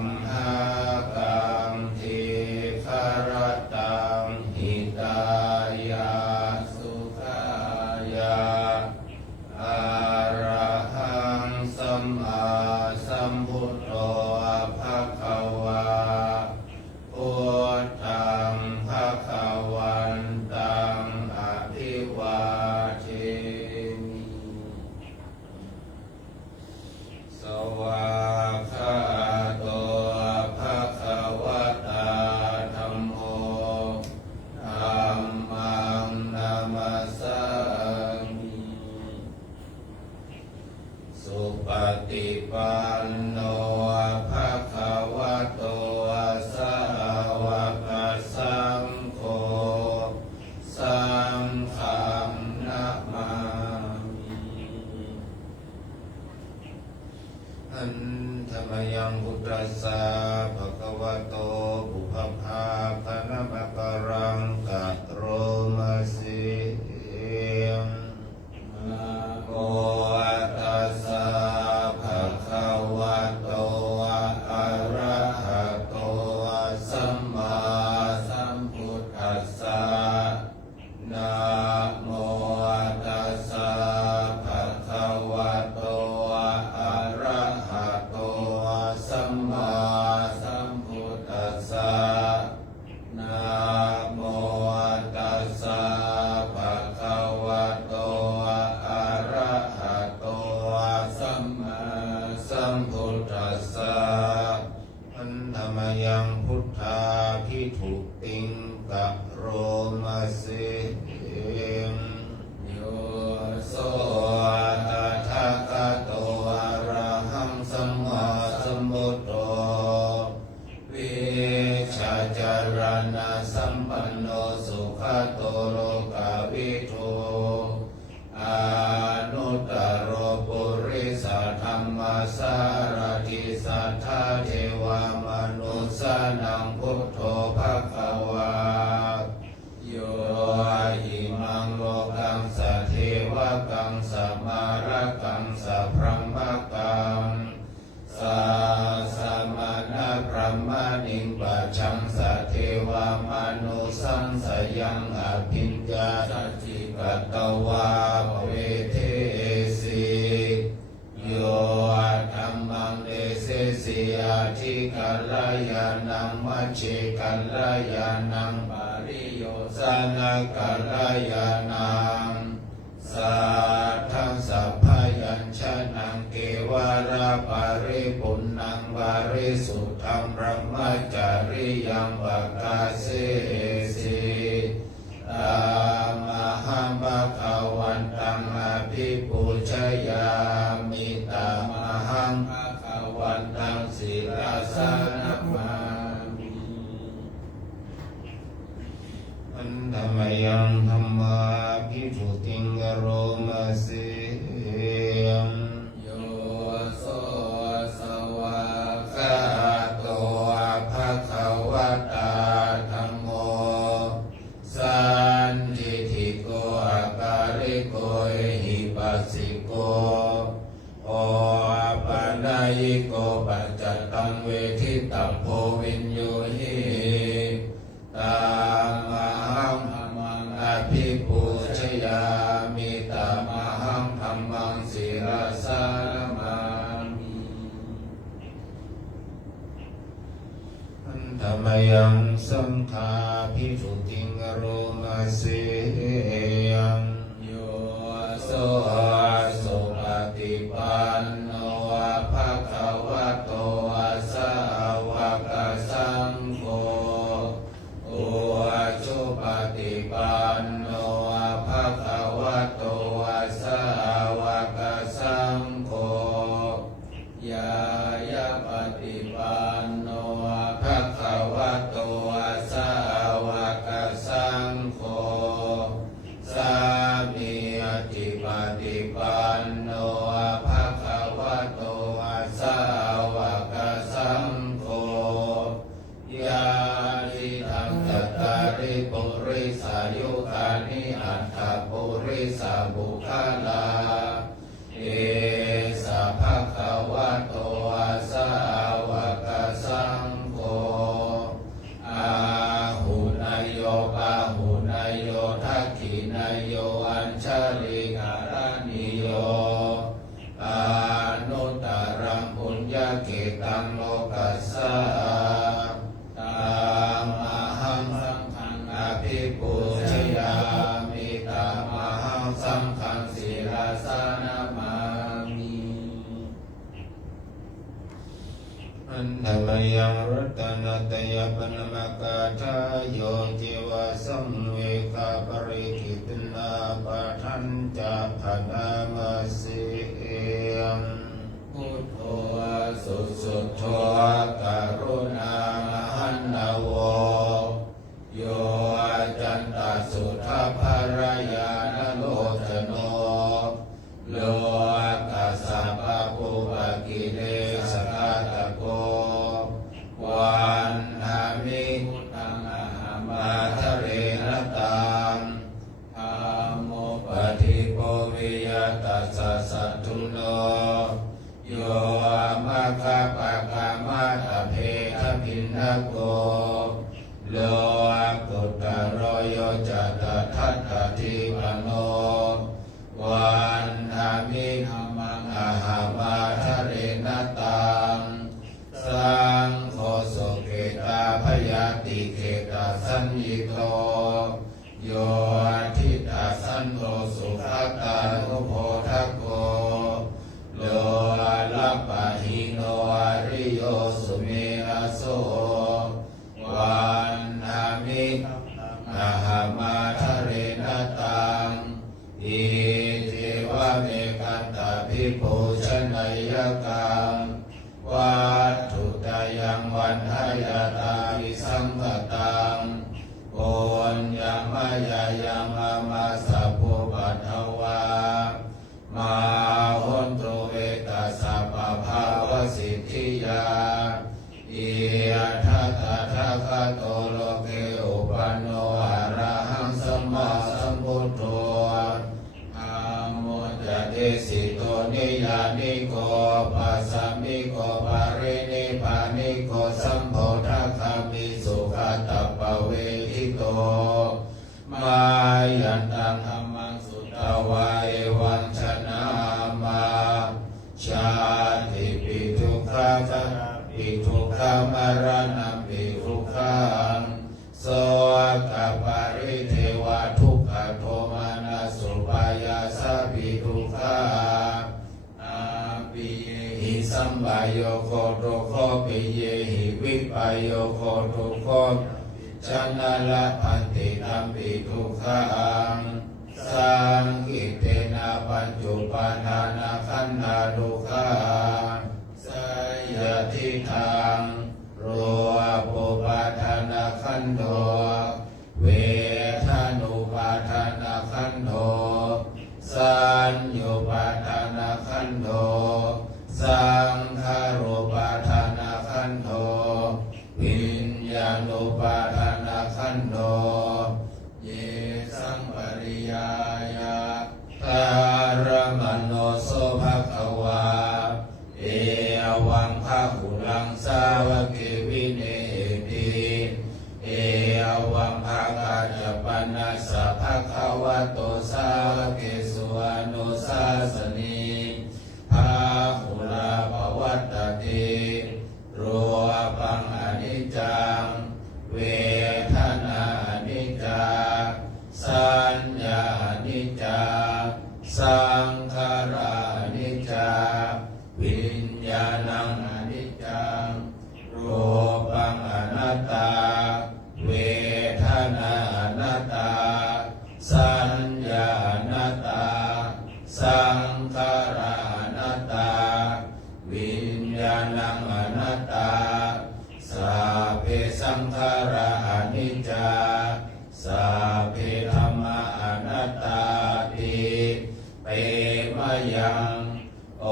มหากังทีคารตังหิตายาสุขายาอะระหังสัมมาสัมพุทโธภะคะวาพุทธังภะคะวันตังอะภิวาเทมิสวากขาโตภะคะวะตาธัมโมธัมมังนามัสสามิสุปฏิปันโนภะคะวะโตสาวกสังโฆสังฆังนะมามิอันธรรมยังพุทธัสสะภะคะวะโตปุพพาคณมะกรังกะโรมาสินะโมตัสสะภะคะวะโตอะระหะโตสัมมาสัมพุทธัสสะนะโมตัสสะภะคะวะโตอะระหะโตสัมมาสัมพุทธัสสะนะโมตัสสะภะคะวะโตอะระหะโตสัมมาสัมพุทธัสสะอันธรรมยังพุทธาภิทุติงกะโรมาสิโยโสตถาคโตอะระหังสัมมาสัมพุทโธวิชาจารณะสัมปันโนสุขโตโลกวิทูอนุตตรปุริสธรรมสารถิสัทธาเทวมนุสสานังพุทโธภคะวาโยหิมังโลกังสัทเทวกังสัมมาระกังสัพพะมะกังสัสมานะพระมณิงปัจฉังสัทเทวมนุสังสยังอภิญญาสัจจิกัตตวาภเวเทสิโยธัมมังเดเสสิอาทิกัลลายานังมัจเจกัลลายานังปาริโยสนะกัลลายานังสัทธังสัพพยัญชนะเกวาราปาริปุณังวาริสุทธังพระมัจจาริยังวากาเสสิตามหังภะคะวันตังอภิปูชยามิตามหังภะคะวันตังศิลาสานะมามิอันธรรมยังธัมมาภิทุติงกโรมาสิโยโสสวากขาโตภะคะวะตาธัมโมสันทิฏฐิโกอาการิโกหิปัสสิโกโอปัญญิโกปัจจตังเวทิตัพโพวินโยหิตามหังธัมมังอภิปูชยามิตามหังธัมมังศิรสามามิอันธรรมยังสังฆาภิทุติงกโรมาสิยังโยโสสุปฏิปันโนภะคะวะโตสาวกสังโฆโอจุปฏิปันโนภะคะวะโตสาวกสังโฆยายาปฏิปันโนภะคะวะโตสาวกสังโฆสามีจิปฏิปันโนภะคะวะโตสาวกสังโฆยาทิทังกัตตาริปุริสายุคานิอัตถปุริสาบุคลาเอสะภะคะวะโตสาวกสั กัสสะธัมมังสังฆังอภิปูชยามิธัมมังสังฆังศีลาสนะมามิอันธมยังรัตนะตยปนมกาทายโยจิวะสัมเวกาปริกิตนาปะทันจะพนามาสิพุทโธสุสุโธกรุณามหันนโวโยจันตสุทธภรยานโลจโนโลกัสสะปะปุปกิเลสกาตโกวันหามิพุทธังอะหัมมาทะเรนะตังธัมโมปฏิโภวิยตัสสะสัตถุโนโยมะคะปะกะมะตะเพทะพินนโกโลกุตตะโรโยจัตทัตตะทิปโนวันหามิธัมมังอะหัมมาทะเรนะตังสังโฆสุเกตาพยาติเกตาสัญญิโตโยทิตาสันโฆสุขตานุโพทโกโลลัปปะหิโนอริโยสุเมนะโสวันหามิอะหัมมาทะเรนะตังอิเทวะเมกัตตาภิปูชนัยยกังวัตถุตายังวันทายาตาวิสังกตังโอนยามายายังอามาสัพพุปัทวามหนตุเวตัสสะปะภาวสิทธิยาอิอัฏฐตถาคโตโลเกอุปันโนอะระหังสัมมาสัมพุทโธอะโมจเตสิโตนิยานิโกปัสสมิโกปะรินิพพานิโกสัมโพธิคามิสุขตัปปะเวทิโตมายันตังธัมมังสุตตวาเอวังชนะมาชาติปิทุกขะปิทุกขมรณะปิทุกขังโสกปาริเทวทุกขโทมานะสุปายาสะปิทุกขาอาปิเยหิสัมบายโยโคโตโคปิเยหิวิปายโยโคโตโคชนะละพันติธัมปิทุกขังสังกิเตนะปัญจุปาทานะขันธาทุกขังสยทิทังโรปุปาทานะขันโธเวทานุปาทานะขันโธสัญญูปาทานะขันโธสังขารุปาทานะขันโธวิญญาณุปาทานะขันโธเยสังปริยายาตารมโนโสภควาเอวังภะหุลังสาวกวิเนติเอวังภะกาจปนัสสะภควโตสาวกสุอนุสาสนีภะหุลาภวัตติรูปังอนิจจังเวทนาอนิจจาสัญญาอนิจจาสังขารานิจจาวิญญาณังอนิจจังรูปังอนัตตาเวทนาอนัตตาสัญญาอนัตตาสังขารานัตตาวิญญาณังอนัตตาสัพเพสังขาราอนิจจาสัพเพธัมมาอนัตตาติเปมะยังโอ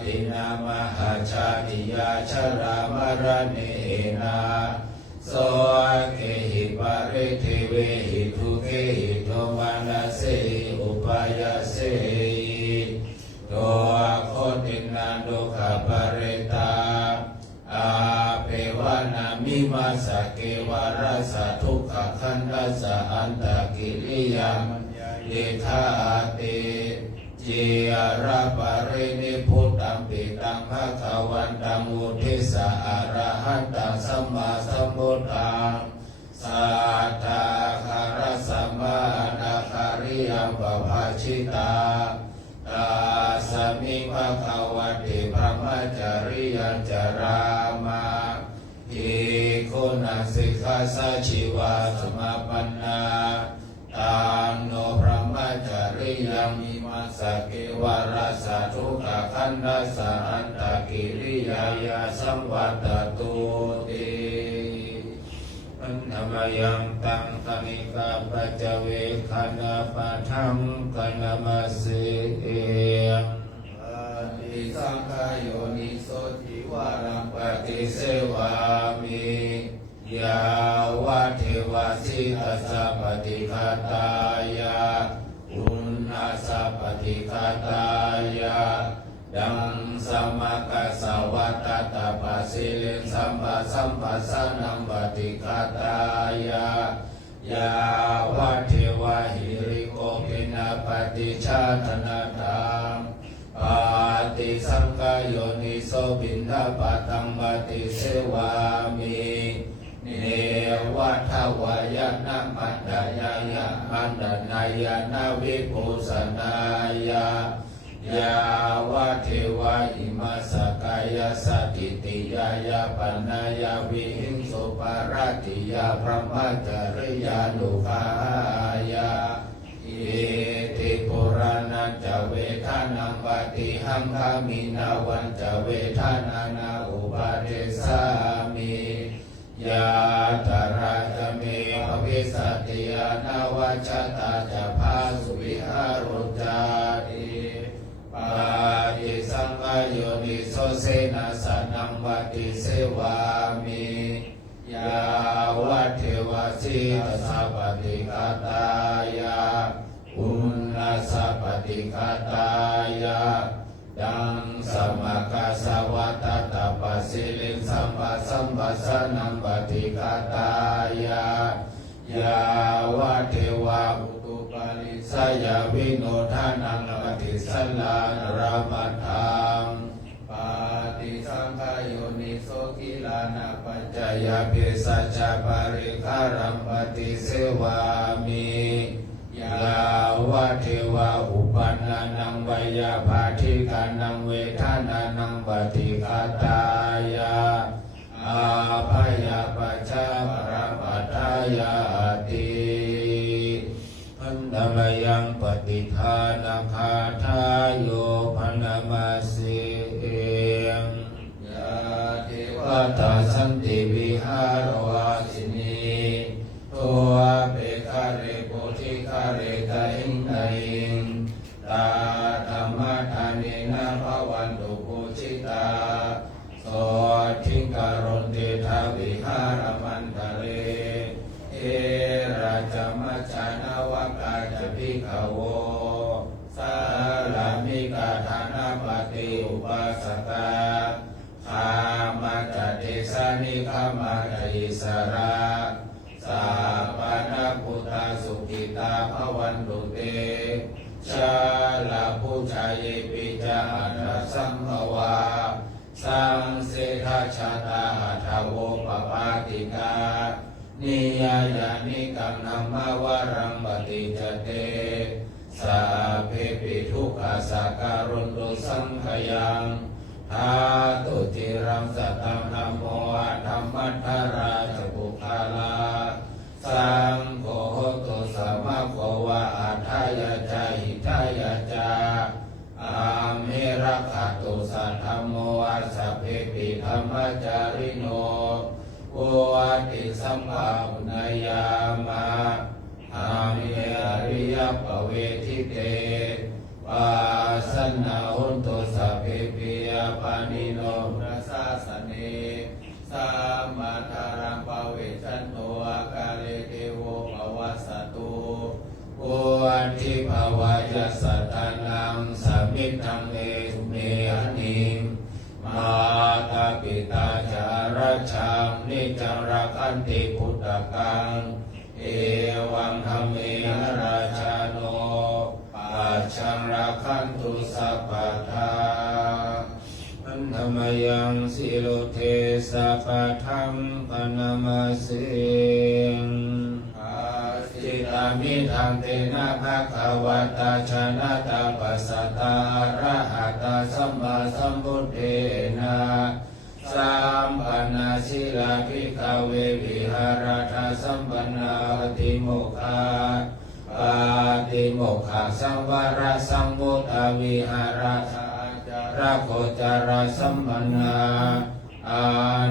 ตินามหาชาติยาชรามรณเนนะโสเกหิปาริเทเวหิทุเกหิโทมานะเสอุปายาเสโตโคตินันโดขปาริตาอาเปวานามิมาสเกวารัสสะทุกขขันธัสสะอันตกิริยาเยธาติเจระปะรินิพุตตัง ปิตังภะคะวันตังอุทิสะอะระหันตังสัมมาสัมพุทธังสัทธาคารสัมมานาคาริยังปภาชิตาตาสมิภะคะวติพระมจาริยัญจารามาอิคุณังสิกขาสัจฉิวาสมาปันนาตังโนพระมจาริยังมิมัสสะเกวารัสสะทุกขขันธัสสะอันตกิริยายาสัมวัตตุติอันธรรมยังตังคณิกาปัจจเวคณาปะทังคณามัสสิเอติสังขโยนิโสทิวารังปฏิเสวามิยาวะเทวาสิตัสสะปฏิฆาตายาอุณนาสะปฏิฆาตายาดังสมัคคสวัตตาปัสสิเลสัมปัสสะนังปฏิฆาตายายาวะเทวาหิริโกภินาปฏิชาตนาตังปาติสังขโยนิโสบิณฑปาตังปฏิเสวามิเนวะทวายนะมัตตายายะมันดนายะนาวิภูสนายายาวะเทวาอิมาสกายาสติติยายาปนายาวิหิงสุปาราติยาพระมัจจริยานุภายาอิติปุรานันจะเวทานังปฏิหังคามินาวันจะเวทานานาอุปาเทสามิยาตราจเมภวิสัตติยานาวัจตาจะพาสุวิหารุจาติปาติสังขโยนิโสเสนาสนังวัติเสวามิยาวะเทวาสิตัสสะปฏิฆาตายาอุณนาสะปฏิฆาตายาดังสมัคคสวัตตาปัสสิลิงสัมปัสสะนังปฏิฆาตายายาวะเทวาอุตุปาลิสยาวิโนทานังปฏิสัลลานรามัตถังปาติสังขโยนิโสกิลานาปัจจยาเปสัจจปาริคารัมปฏิเสวามิยาวะเทวาอุปันนานังวยาภาธิกานังเวทานานังปฏิฆาตายาอาภยาปัจจาปราปัฏฐายาติอันธรรมยังปฏิทานาคาทายโยพนามาสิเองยาเทวตาสันติวิหารวาสินีตัวเปคาเรโพธิคาเรตาอิงไนตาธรรมทานินาภวันตุปูชิตาโสทิงการุณเตทาวิหารมันทะเลเอราจมัจจานาวกาจพิขโวสาลามิกาธานาปฏิอุปาสกาขามาจเทสานิคามาจอิสระสาปานาพุทธาสุขิตาภวันตุเตชาลาภูชายปิจานาสัมภวาสังเสทาชาตาหัทโวปปาติกานิยายานิกังนัมมาวารังปฏิจเตสาเพปิทุกขาสาการุณตุสังขยังทาตุติรังสัตตังธัมโมอะธัมมัทธาราชปุคาลาสังโฆโหตุสัมมาโควะอัฏฐายาจาหิทายาจาอาเมระคาตุสัทธัมโมอะสัพเพปิธัมมจาริโนโอวัติสัมภาวุนายามาอามิอริยปเวทิเตปัสสนาหุนตุสัพเพปิยปานิโนนัสสะสเนสัมมาทารังปเวชันโตอากาเลเทโวภวัสสตุโออันทิภวายสัตตานังสมิทธังเอสุเมหนิมมาตาปิตาจาราชังนิจังรักขันติพุทธกังเอวังธรรมเมราชาโนปัจฉังรักขันตุสัพพทา ธรรมยังสิโลเทสะปะทังปนามาสิงจิตามิทังเตนะภะคะวะตาชนะตาปัสสะตาอะระหะตาสัมมาสัมพุทเทนะสัมปันนาสิลาภิกขเววิหารถาสัมปันนาติโมกขาปาติโมกขาสังวรสังมุตตวิหารถาจาระโคจารสัมปันนาอ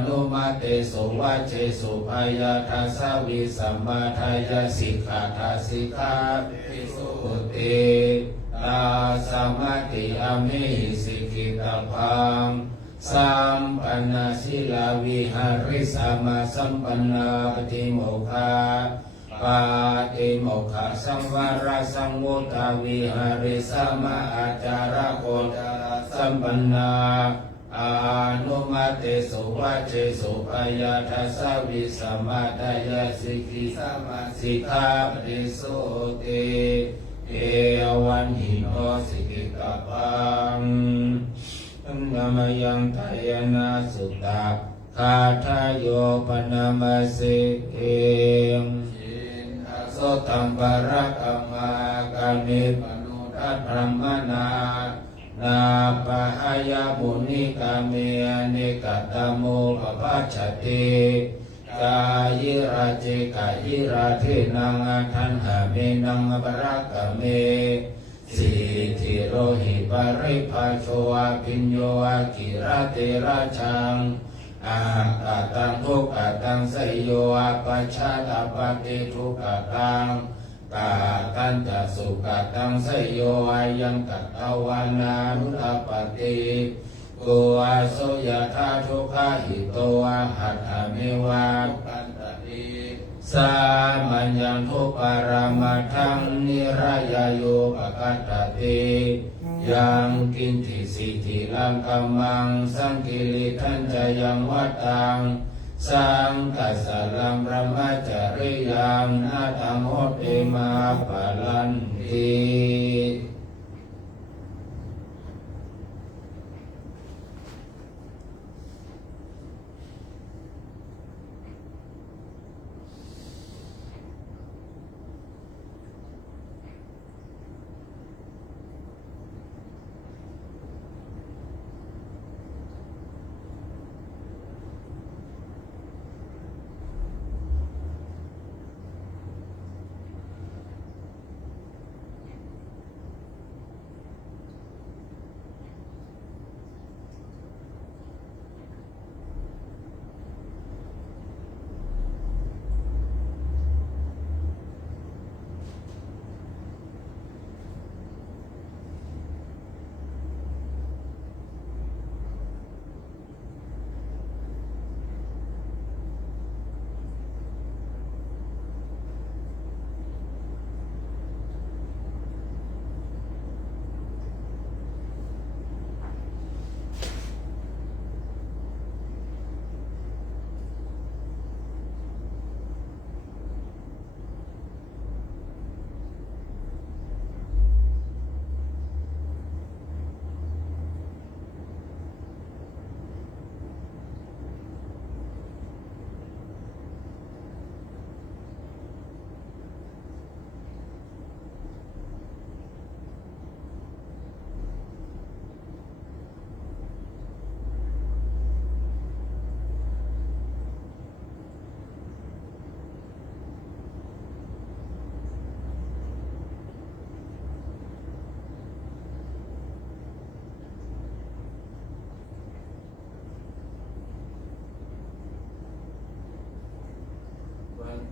นุมาเตสุวัจเจสุภายาทัสสวิสัมมาทายาสิกขาทัสสิกขาภิกษุติตาสัมมาติอเมหิสิกิตาพังสัมปันนาสิลาวิหาริสัมมาสัมปันนาปฏิโมกขาปาติโมกขาสังวรสังมุตตวิหาริสัมมาอาจาระโคจารสัมปันนาอนุมาเตสุวัจเจสุภายาทัสสวิสัมมาทายาสิกิสัมมาสิกขาปฏิโสติเอวันหิโนสิกิกาปังธรรมยังทายนาสุตตาคาทายโยปนามาสิเองชินทัสโสตังปะระกัมมากามิปนุทัตพรหมนานาปะหายามุนิกาเมนิกัตตโมปปัจจติกายิราเจกายิราเทนังทันหาเมนังปะระกะเมสิทธิโรหิปริภาโชอาปิญโยอากิระเตระชังอากาตังทุกขตังไสโยอาปัจฉาตปฏิทุกขตังกาตันจะสุขตังไสโยอายังกัตตวานานุตปฏิโกอาโสยธาทุกขาหิโตอาหัตถเมวาปันตติสามัญญังทุปารามาทังนิรายโยปกัตติยังกินทิสิทิลังกัมมังสังกิริทันจะยังวัตตังสังกัสสะลังพระมัจจริยังนาตังโหติมาปะลันติ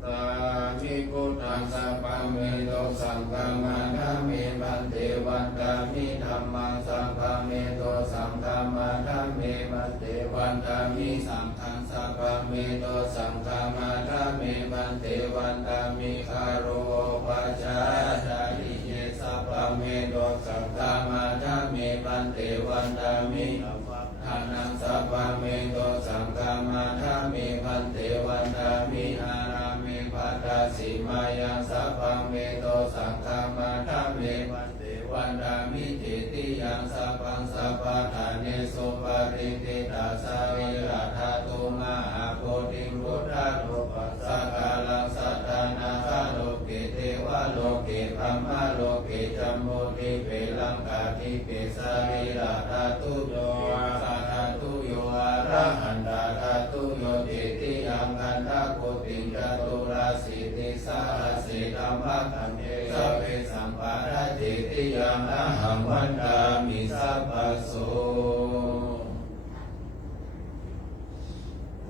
ตามิพุทธังสัพพะเมโตสังฆังมานะเมพันเตวันตามิธัมมังสัพพะเมโตสังฆังมานะเมพันเตวันตามิสังฆังสัพพะเมโตสังฆังมานะเมพันเตวันตามิคารโรปัจจาจาริเยสัพพะเมโตสังฆังมานะเมพันเตวันตามิทานังสัพพะเมโตสังฆังมานะเมพันเตวันตามิอารามิปัตตสิมายังสัพพะเมโตสังฆังมานะเมพันเตวันตามิติติยังสัพพังสัพพะทาเนสุปริ ทิเปลังกาทิเปสาริราธาตุโยสาธาตุโยอะระหันตาธาตุโยติติยังกันทะโกติจตุราสิติสาสิธัมมะตันเตสัพเพสัมปาราติติยังอะหังวันตามิสัพพโส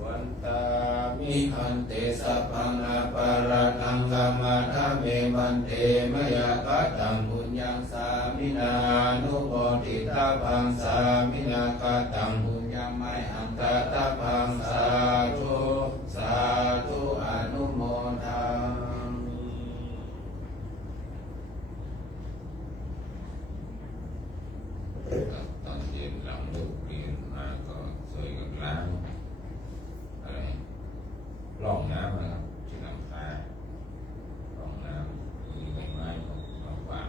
วันตามิหันเตสัพพังอปารานังกัมมาทะเมมันเตมยะกัตตังปุญญังสามินานุโมทิตาพังสามินากัตตังปุญญังไมหังกัตตาพังสาธุสาธุอนุโมทามิตอนเย็นหลังเลิกเรียนมาก็ช่วยกันล้างอะไรร่องน้ำนะครับที่ลำธารร่องน้ำมีใบไม้ของวาง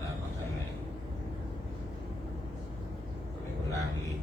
น้ำมาข้างในก็เลยก็ล้างอีก